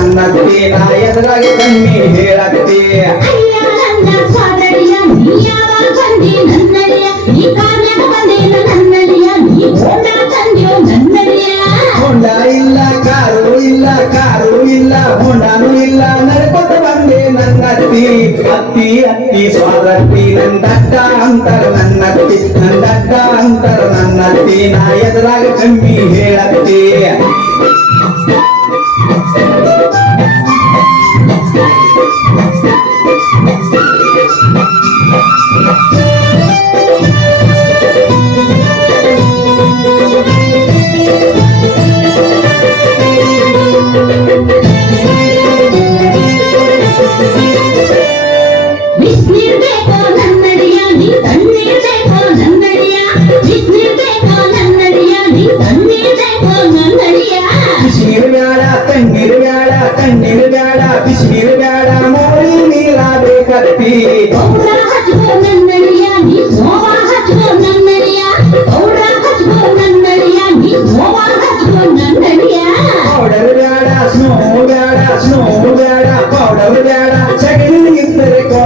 అంతర్ నన్నీ నా ఎదురాగ చెమ్మి హేళతి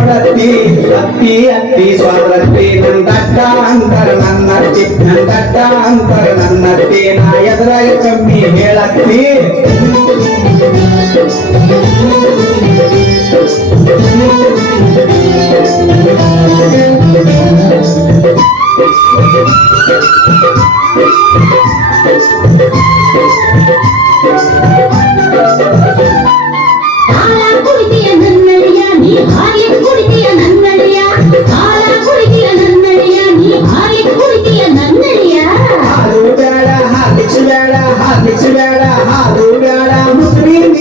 சொல்றது அப்பி அப்பி சொல்றது மன்னர் சித்தன் தட்டாந்தர் மன்னர் பேனா எதிராக சம்பி மேலத்தி நீ ஆயிரம்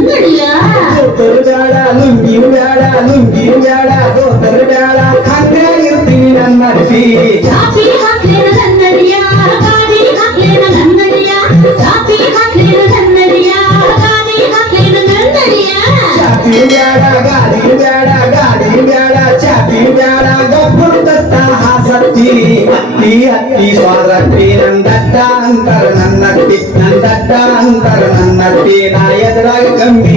తెలుగు తెలుగు తెలుగు తెలుగు తెలుగు తెలుగు తెలుగు తెలుగు తెలుగు తెలుగు తెలుగు అత్తి అత్తి స్వాతి నందట్ట అంటారు నన్నట్టి నందట్ట అంటారు నన్నట్టి నా ఎదురాగ కంబీ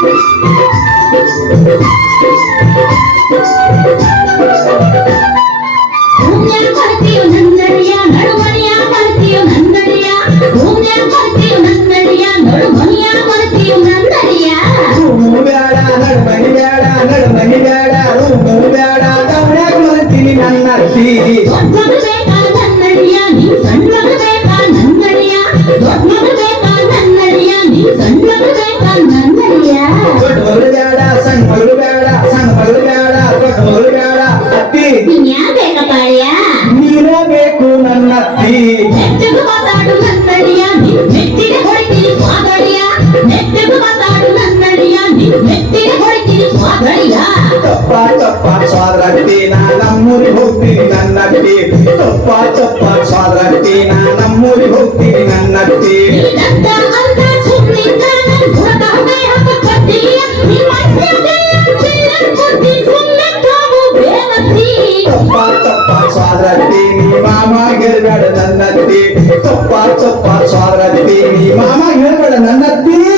Thank you. ఏడా సన్ పలు బేడా సన్ పలు బేడా పొట్ట పలు బేడా అట్టి చప్పా చప్పా చాలంటి నా నమ్ముని భక్తి నన్నటి చప్పా చప్పా చాలంటి నా నమ్ముని భక్తి నన్నటి మామా నన్నీ